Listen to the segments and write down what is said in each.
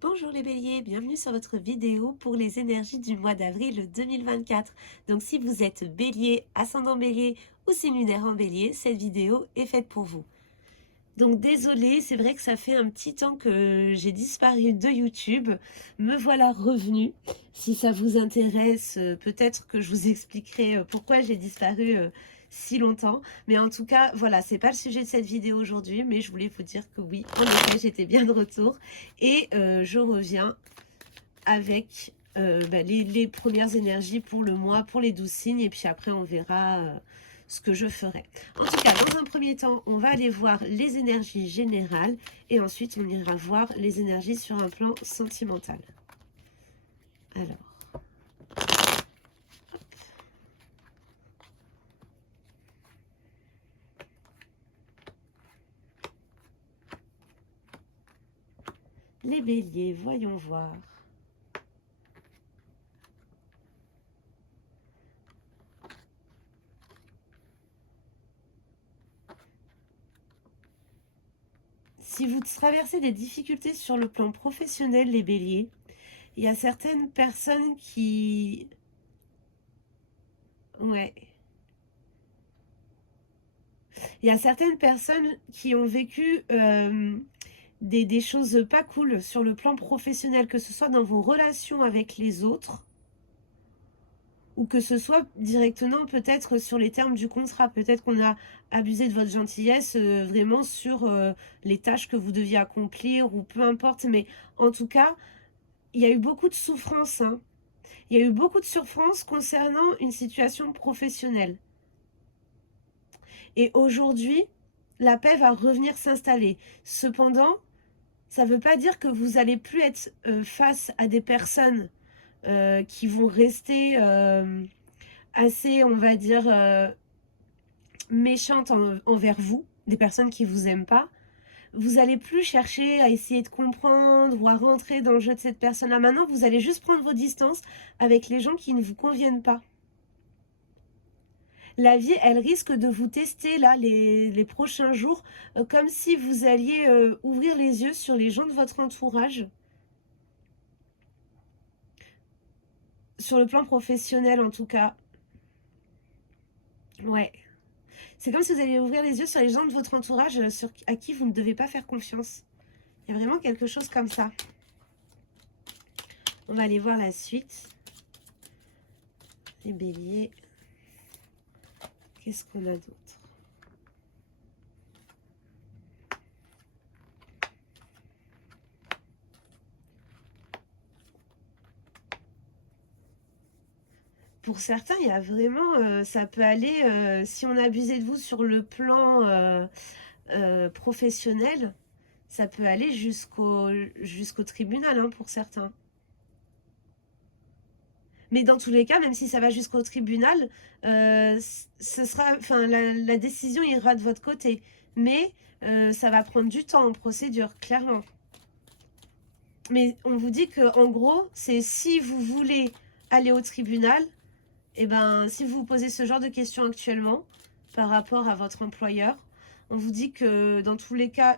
Bonjour les béliers, bienvenue sur votre vidéo pour les énergies du mois d'avril 2024. Donc si vous êtes bélier, ascendant bélier ou signe lunaire en bélier, cette vidéo est faite pour vous. Donc désolée, c'est vrai que ça fait un petit temps que j'ai disparu de YouTube. Me voilà revenue. Si ça vous intéresse, peut-être que je vous expliquerai pourquoi j'ai disparu si longtemps. Mais en tout cas, voilà, c'est pas le sujet de cette vidéo aujourd'hui, mais je voulais vous dire que oui, en effet, j'étais bien de retour. Et je reviens avec les premières énergies pour le mois, pour les 12 signes. Et puis après, on verra ce que je ferai. En tout cas, dans un premier temps, on va aller voir les énergies générales. Et ensuite, on ira voir les énergies sur un plan sentimental. Alors, les béliers, voyons voir. Si vous traversez des difficultés sur le plan professionnel, les béliers, il y a certaines personnes qui... Ouais. Il y a certaines personnes qui ont vécu des choses pas cool sur le plan professionnel, que ce soit dans vos relations avec les autres, ou que ce soit directement peut-être sur les termes du contrat. Peut-être qu'on a abusé de votre gentillesse vraiment sur les tâches que vous deviez accomplir, ou peu importe. Mais en tout cas, il y a eu beaucoup de souffrance, hein. Il y a eu beaucoup de souffrance concernant une situation professionnelle. Et aujourd'hui, la paix va revenir s'installer. Cependant, ça ne veut pas dire que vous allez plus être face à des personnes qui vont rester assez, on va dire, méchantes envers vous, des personnes qui vous aiment pas. Vous allez plus chercher à essayer de comprendre ou à rentrer dans le jeu de cette personne-là. Maintenant, vous allez juste prendre vos distances avec les gens qui ne vous conviennent pas. La vie, elle risque de vous tester là les prochains jours, comme si vous alliez ouvrir les yeux sur les gens de votre entourage, sur le plan professionnel en tout cas. Ouais. C'est comme si vous alliez ouvrir les yeux sur les gens de votre entourage à qui vous ne devez pas faire confiance. Il y a vraiment quelque chose comme ça. On va aller voir la suite. Les béliers. Qu'est-ce qu'on a d'autre? Pour certains, il y a vraiment, ça peut aller, si on a abusé de vous sur le plan professionnel, ça peut aller jusqu'au tribunal hein, pour certains. Mais dans tous les cas, même si ça va jusqu'au tribunal, ce sera, enfin, la décision ira de votre côté. Mais ça va prendre du temps en procédure, clairement. Mais on vous dit que en gros, c'est si vous voulez aller au tribunal, et ben si vous vous posez ce genre de questions actuellement par rapport à votre employeur, on vous dit que dans tous les cas,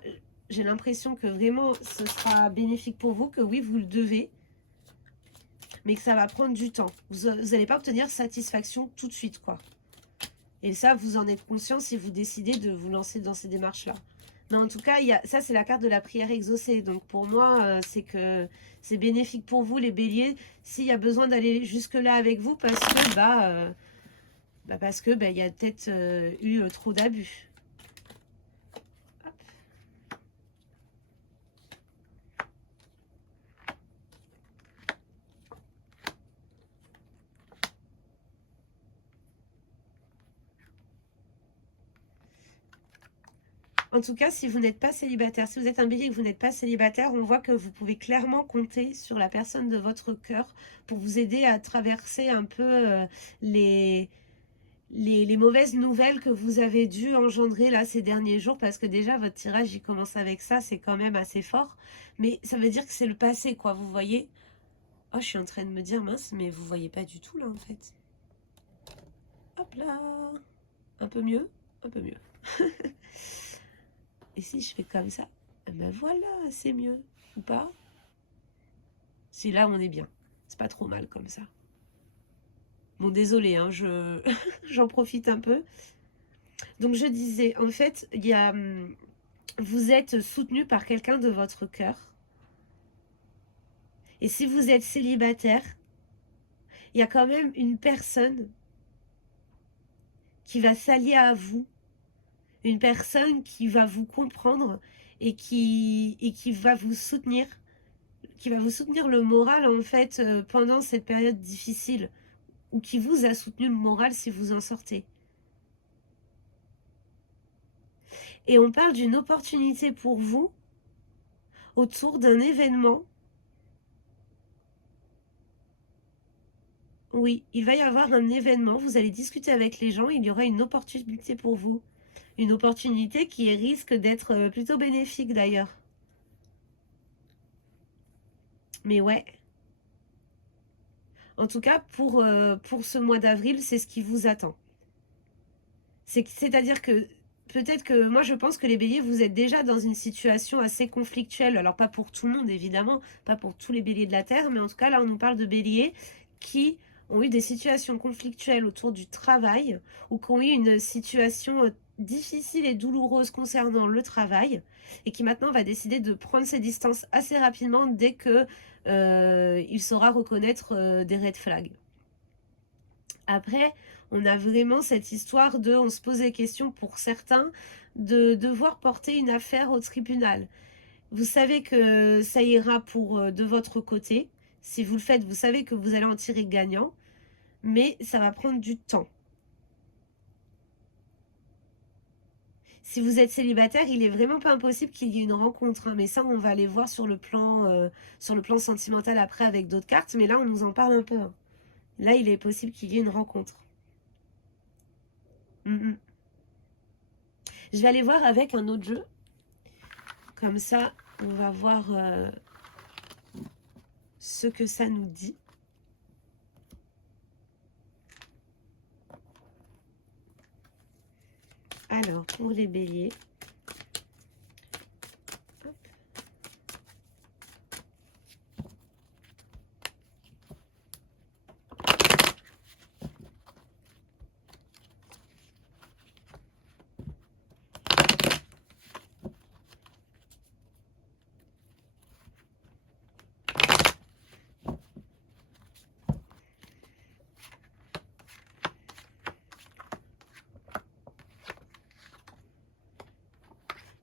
j'ai l'impression que vraiment ce sera bénéfique pour vous, que oui, vous le devez, mais que ça va prendre du temps. Vous n'allez pas obtenir satisfaction tout de suite, quoi. Et ça, vous en êtes conscient si vous décidez de vous lancer dans ces démarches-là. Mais en tout cas, ça, c'est la carte de la prière exaucée. Donc pour moi, c'est que c'est bénéfique pour vous, les béliers, s'il y a besoin d'aller jusque-là avec vous, parce que, il y a peut-être eu trop d'abus. En tout cas, si vous n'êtes pas célibataire, si vous êtes un bélier et que vous n'êtes pas célibataire, on voit que vous pouvez clairement compter sur la personne de votre cœur pour vous aider à traverser un peu les mauvaises nouvelles que vous avez dû engendrer là ces derniers jours, parce que déjà votre tirage il commence avec ça, c'est quand même assez fort, mais ça veut dire que c'est le passé quoi, vous voyez. Oh, je suis en train de me dire mince, mais vous voyez pas du tout là en fait. Hop là, un peu mieux, un peu mieux. Et si je fais comme ça, eh ben voilà, c'est mieux ou pas? Si là, on est bien. C'est pas trop mal comme ça. Bon, désolé, hein, j'en profite un peu. Donc, je disais, en fait, vous êtes soutenu par quelqu'un de votre cœur. Et si vous êtes célibataire, il y a quand même une personne qui va s'allier à vous, une personne qui va vous comprendre et qui va vous soutenir, qui va vous soutenir le moral en fait pendant cette période difficile, ou qui vous a soutenu le moral si vous en sortez. Et on parle d'une opportunité pour vous autour d'un événement. Oui, il va y avoir un événement, vous allez discuter avec les gens, il y aura une opportunité pour vous. Une opportunité qui risque d'être plutôt bénéfique d'ailleurs. Mais ouais, en tout cas pour ce mois d'avril, c'est ce qui vous attend. C'est-à-dire que peut-être que moi je pense que les béliers, vous êtes déjà dans une situation assez conflictuelle. Alors pas pour tout le monde évidemment, pas pour tous les béliers de la Terre, mais en tout cas là on nous parle de béliers qui ont eu des situations conflictuelles autour du travail ou qui ont eu une situation difficile et douloureuse concernant le travail et qui maintenant va décider de prendre ses distances assez rapidement dès que il saura reconnaître des red flags. Après, on a vraiment cette histoire de, on se pose des questions pour certains, de devoir porter une affaire au tribunal. Vous savez que ça ira de votre côté. Si vous le faites, vous savez que vous allez en tirer gagnant, mais ça va prendre du temps. Si vous êtes célibataire, il est vraiment pas impossible qu'il y ait une rencontre, hein, mais ça, on va aller voir sur le plan sentimental après avec d'autres cartes, mais là, on nous en parle un peu, hein. Là, il est possible qu'il y ait une rencontre. Mm -mm. Je vais aller voir avec un autre jeu. Comme ça, on va voir ce que ça nous dit. Alors, pour les béliers. Hop.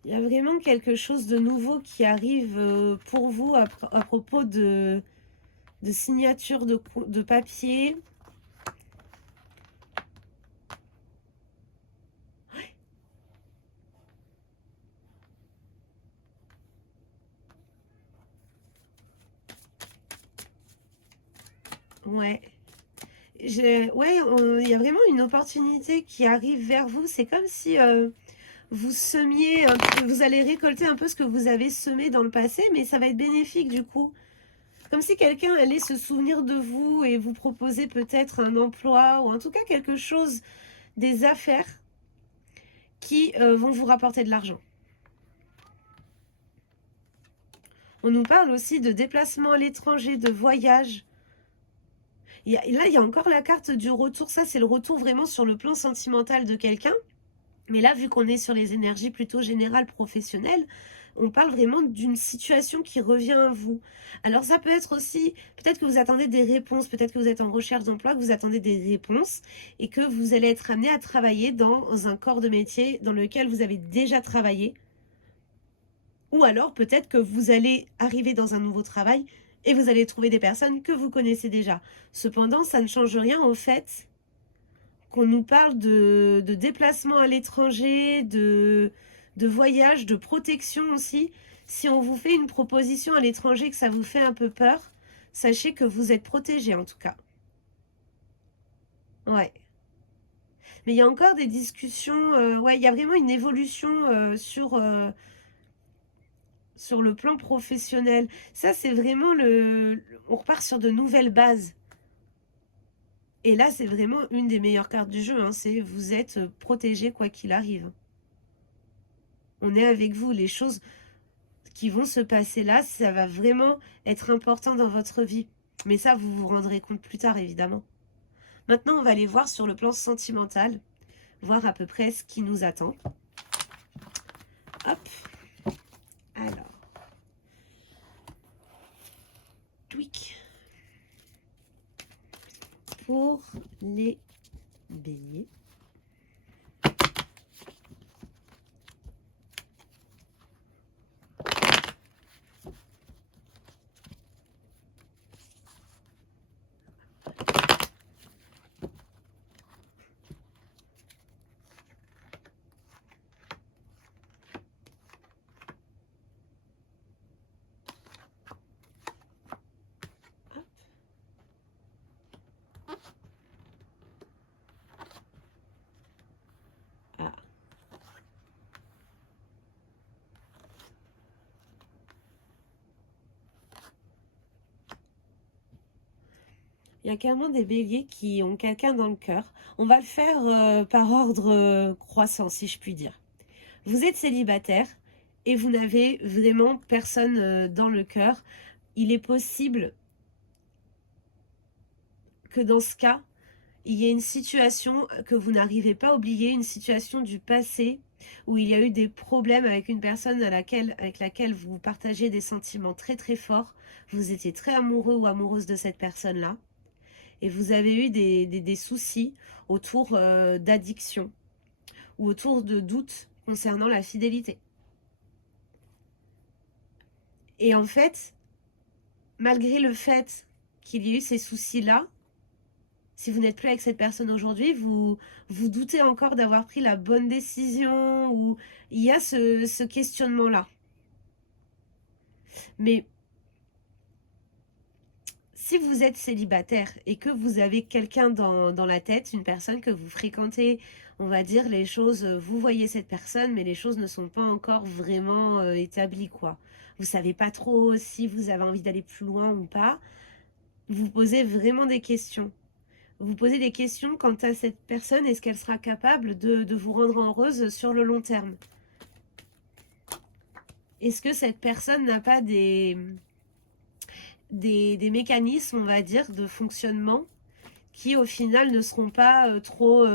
Il y a vraiment quelque chose de nouveau qui arrive pour vous à propos de signature de papier. Ouais. Ouais, il y a vraiment une opportunité qui arrive vers vous. C'est comme si vous semiez, vous allez récolter un peu ce que vous avez semé dans le passé, mais ça va être bénéfique du coup. Comme si quelqu'un allait se souvenir de vous et vous proposer peut-être un emploi ou en tout cas quelque chose, des affaires qui vont vous rapporter de l'argent. On nous parle aussi de déplacement à l'étranger, de voyage. Là, il y a encore la carte du retour. Ça, c'est le retour vraiment sur le plan sentimental de quelqu'un. Mais là, vu qu'on est sur les énergies plutôt générales, professionnelles, on parle vraiment d'une situation qui revient à vous. Alors ça peut être aussi, peut-être que vous attendez des réponses, peut-être que vous êtes en recherche d'emploi, que vous attendez des réponses et que vous allez être amené à travailler dans un corps de métier dans lequel vous avez déjà travaillé. Ou alors peut-être que vous allez arriver dans un nouveau travail et vous allez trouver des personnes que vous connaissez déjà. Cependant, ça ne change rien au fait qu'on nous parle de déplacement à l'étranger, de voyage, de protection aussi. Si on vous fait une proposition à l'étranger que ça vous fait un peu peur, sachez que vous êtes protégé en tout cas. Ouais. Mais il y a encore des discussions, ouais, il y a vraiment une évolution sur le plan professionnel. Ça, c'est vraiment on repart sur de nouvelles bases. Et là, c'est vraiment une des meilleures cartes du jeu, hein, c'est vous êtes protégé quoi qu'il arrive. On est avec vous, les choses qui vont se passer là, ça va vraiment être important dans votre vie. Mais ça, vous vous rendrez compte plus tard, évidemment. Maintenant, on va aller voir sur le plan sentimental, voir à peu près ce qui nous attend. Hop. Alors. Tweak. Pour les béliers. Il y a carrément des béliers qui ont quelqu'un dans le cœur. On va le faire par ordre croissant, si je puis dire. Vous êtes célibataire et vous n'avez vraiment personne dans le cœur. Il est possible que dans ce cas, il y ait une situation que vous n'arrivez pas à oublier, une situation du passé où il y a eu des problèmes avec une personne avec laquelle vous partagez des sentiments très très forts. Vous étiez très amoureux ou amoureuse de cette personne-là. Et vous avez eu des soucis autour d'addiction ou autour de doutes concernant la fidélité. Et en fait, malgré le fait qu'il y ait eu ces soucis-là, si vous n'êtes plus avec cette personne aujourd'hui, vous doutez encore d'avoir pris la bonne décision, ou il y a ce questionnement-là. Mais si vous êtes célibataire et que vous avez quelqu'un dans la tête, une personne que vous fréquentez, on va dire les choses, vous voyez cette personne, mais les choses ne sont pas encore vraiment établies, quoi. Vous savez pas trop si vous avez envie d'aller plus loin ou pas. Vous posez vraiment des questions. Vous posez des questions quant à cette personne, est-ce qu'elle sera capable de vous rendre heureuse sur le long terme? Est-ce que cette personne n'a pas des mécanismes, on va dire, de fonctionnement qui au final ne seront pas trop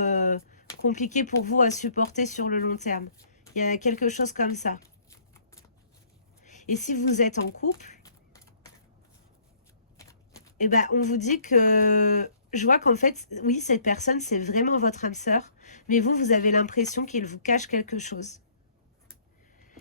compliqués pour vous à supporter sur le long terme? Il y a quelque chose comme ça. Et si vous êtes en couple, eh ben, on vous dit que je vois qu'en fait, oui, cette personne, c'est vraiment votre âme sœur, mais vous avez l'impression qu'il vous cache quelque chose.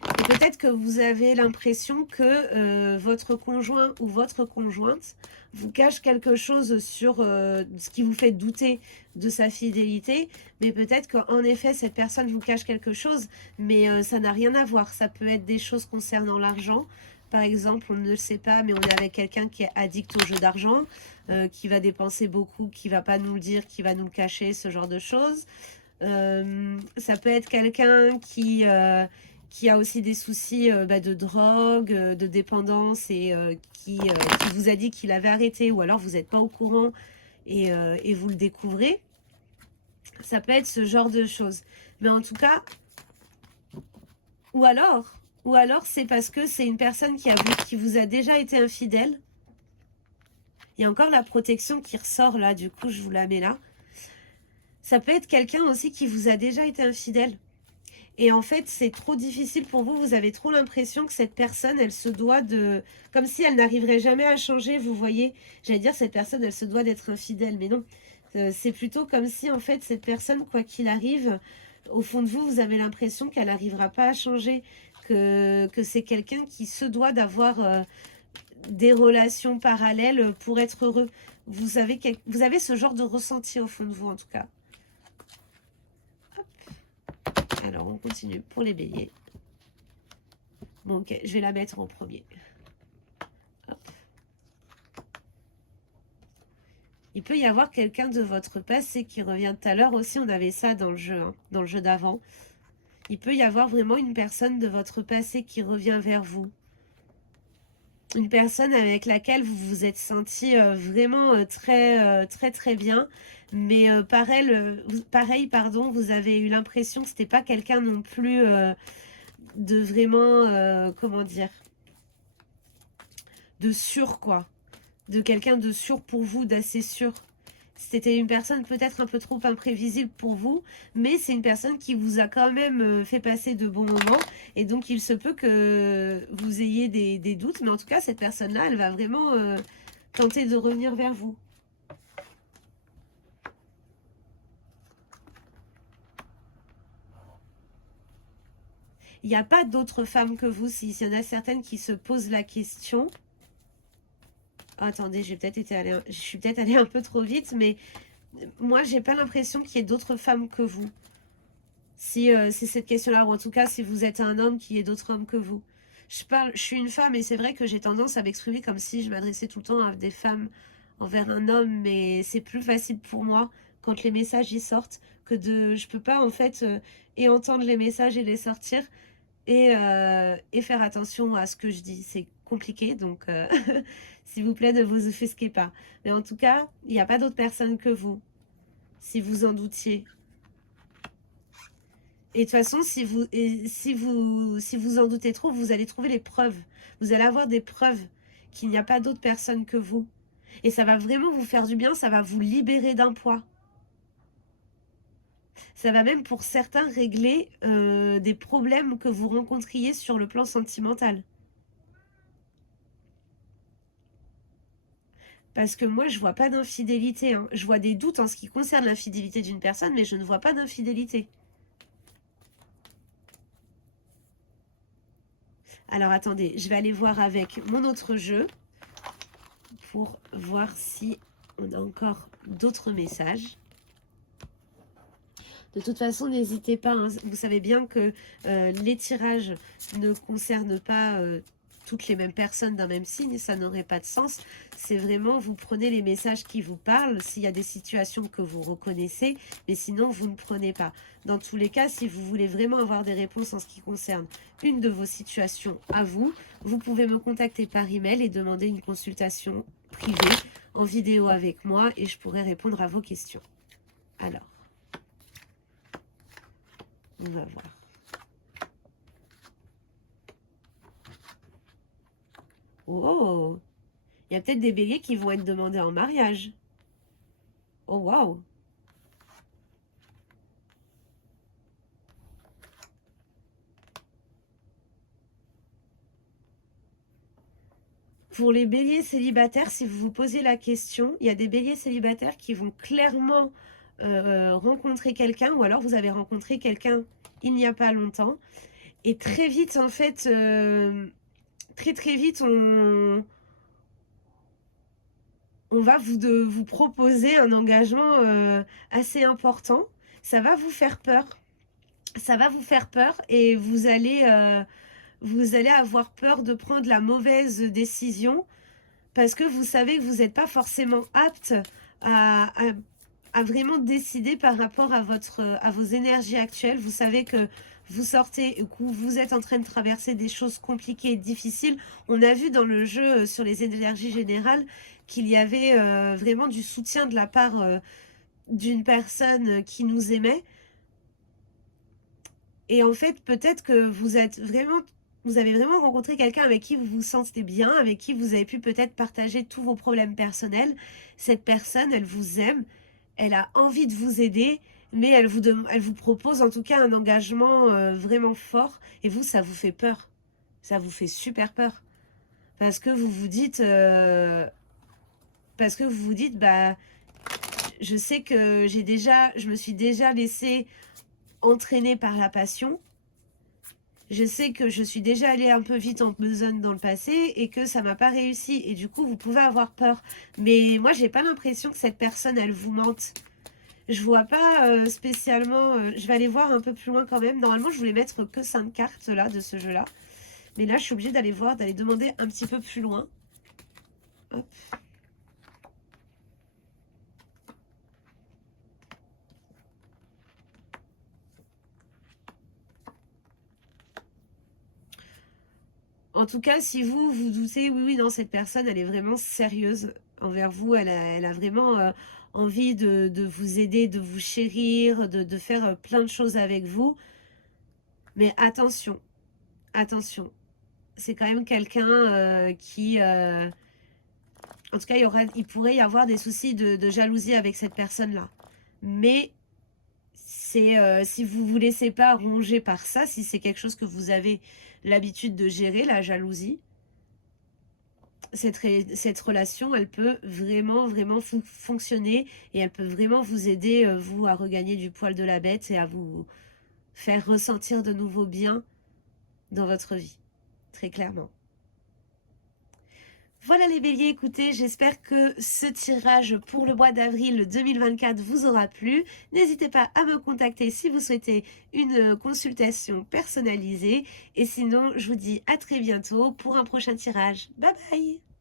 Et peut-être que vous avez l'impression que votre conjoint ou votre conjointe vous cache quelque chose sur ce qui vous fait douter de sa fidélité, mais peut-être qu'en effet, cette personne vous cache quelque chose, mais ça n'a rien à voir. Ça peut être des choses concernant l'argent. Par exemple, on ne le sait pas, mais on est avec quelqu'un qui est addict au jeu d'argent, qui va dépenser beaucoup, qui va pas nous le dire, qui va nous le cacher, ce genre de choses. Ça peut être quelqu'un qui a aussi des soucis de drogue, de dépendance et qui vous a dit qu'il avait arrêté, ou alors vous n'êtes pas au courant et vous le découvrez. Ça peut être ce genre de choses. Mais en tout cas, ou alors c'est parce que c'est une personne qui vous a déjà été infidèle. Il y a encore la protection qui ressort là, du coup je vous la mets là. Ça peut être quelqu'un aussi qui vous a déjà été infidèle. Et en fait, c'est trop difficile pour vous. Vous avez trop l'impression que cette personne, elle se doit de... Comme si elle n'arriverait jamais à changer, vous voyez. J'allais dire, cette personne, elle se doit d'être infidèle. Mais non, c'est plutôt comme si, en fait, cette personne, quoi qu'il arrive, au fond de vous, vous avez l'impression qu'elle n'arrivera pas à changer. Que c'est quelqu'un qui se doit d'avoir des relations parallèles pour être heureux. Vous avez ce genre de ressenti au fond de vous, en tout cas. Alors, on continue pour les béliers. Bon, ok, je vais la mettre en premier. Hop. Il peut y avoir quelqu'un de votre passé qui revient tout à l'heure aussi. On avait ça dans le jeu, hein, dans le jeu d'avant. Il peut y avoir vraiment une personne de votre passé qui revient vers vous. Une personne avec laquelle vous vous êtes senti vraiment très bien. Mais pareil, pardon, vous avez eu l'impression que c'était pas quelqu'un non plus de vraiment, comment dire, sûr, quoi. De quelqu'un de sûr pour vous, d'assez sûr. C'était une personne peut-être un peu trop imprévisible pour vous, mais c'est une personne qui vous a quand même fait passer de bons moments. Et donc, il se peut que vous ayez des doutes. Mais en tout cas, cette personne-là, elle va vraiment tenter de revenir vers vous. Il n'y a pas d'autres femmes que vous. S'il y en a certaines qui se posent la question... Oh, attendez, je suis peut-être allée un peu trop vite, mais moi, j'ai pas l'impression qu'il y ait d'autres femmes que vous. Si c'est cette question-là, ou en tout cas, si vous êtes un homme, qu'il y ait d'autres hommes que vous. Je suis une femme, et c'est vrai que j'ai tendance à m'exprimer comme si je m'adressais tout le temps à des femmes envers un homme, mais c'est plus facile pour moi quand les messages y sortent que de... Je peux pas, en fait, et entendre les messages et les sortir, et faire attention à ce que je dis. C'est compliqué, donc s'il vous plaît, ne vous offusquez pas. Mais en tout cas, il n'y a pas d'autres personnes que vous, si vous en doutiez. Et de toute façon, si vous en doutez trop, vous allez trouver les preuves. Vous allez avoir des preuves qu'il n'y a pas d'autres personnes que vous. Et ça va vraiment vous faire du bien, ça va vous libérer d'un poids. Ça va même pour certains régler des problèmes que vous rencontriez sur le plan sentimental. Parce que moi, je vois pas d'infidélité, hein. Je vois des doutes en ce qui concerne l'infidélité d'une personne, mais je ne vois pas d'infidélité. Alors attendez, je vais aller voir avec mon autre jeu pour voir si on a encore d'autres messages. De toute façon, n'hésitez pas, hein. Vous savez bien que les tirages ne concernent pas toutes les mêmes personnes d'un même signe, ça n'aurait pas de sens. C'est vraiment, vous prenez les messages qui vous parlent, s'il y a des situations que vous reconnaissez, mais sinon, vous ne prenez pas. Dans tous les cas, si vous voulez vraiment avoir des réponses en ce qui concerne une de vos situations à vous, vous pouvez me contacter par email et demander une consultation privée en vidéo avec moi et je pourrai répondre à vos questions. Alors, on va voir. Oh, il y a peut-être des béliers qui vont être demandés en mariage. Oh, waouh. Pour les béliers célibataires, si vous vous posez la question, il y a des béliers célibataires qui vont clairement rencontrer quelqu'un, ou alors vous avez rencontré quelqu'un il n'y a pas longtemps. Et très vite, en fait, très vite, on va vous proposer un engagement assez important. Ça va vous faire peur. Ça va vous faire peur et vous allez avoir peur de prendre la mauvaise décision parce que vous savez que vous n'êtes pas forcément apte à vraiment décider par rapport à vos énergies actuelles. Vous savez que vous sortez et que vous êtes en train de traverser des choses compliquées et difficiles. On a vu dans le jeu sur les énergies générales qu'il y avait vraiment du soutien de la part d'une personne qui nous aimait. Et en fait, peut-être que vous avez vraiment rencontré quelqu'un avec qui vous vous sentez bien, avec qui vous avez pu peut-être partager tous vos problèmes personnels. Cette personne, elle vous aime, elle a envie de vous aider, mais elle vous propose en tout cas un engagement vraiment fort. Et vous, ça vous fait peur. Ça vous fait super peur. Parce que vous vous dites, bah, je sais que je me suis déjà laissée entraîner par la passion. Je sais que je suis déjà allée un peu vite en besogne dans le passé et que ça m'a pas réussi. Et du coup, vous pouvez avoir peur. Mais moi, j'ai pas l'impression que cette personne, elle vous mente. Je vois pas spécialement... je vais aller voir un peu plus loin quand même. Normalement, je voulais mettre que 5 cartes là de ce jeu-là. Mais là, je suis obligée d'aller voir, d'aller demander un petit peu plus loin. Hop. En tout cas, si vous doutez, oui, non, cette personne, elle est vraiment sérieuse envers vous. Elle a vraiment envie de vous aider, de vous chérir, de faire plein de choses avec vous. Mais attention, attention. c'est quand même quelqu'un qui... en tout cas, il pourrait y avoir des soucis de jalousie avec cette personne-là. Mais c'est si vous vous laissez pas ronger par ça, si c'est quelque chose que vous avez l'habitude de gérer, la jalousie, cette relation, elle peut vraiment, vraiment fonctionner et elle peut vraiment vous aider, vous, à regagner du poil de la bête et à vous faire ressentir de nouveaux biens dans votre vie, très clairement. Voilà les béliers, écoutez, j'espère que ce tirage pour le mois d'avril 2024 vous aura plu. N'hésitez pas à me contacter si vous souhaitez une consultation personnalisée. Et sinon, je vous dis à très bientôt pour un prochain tirage. Bye bye!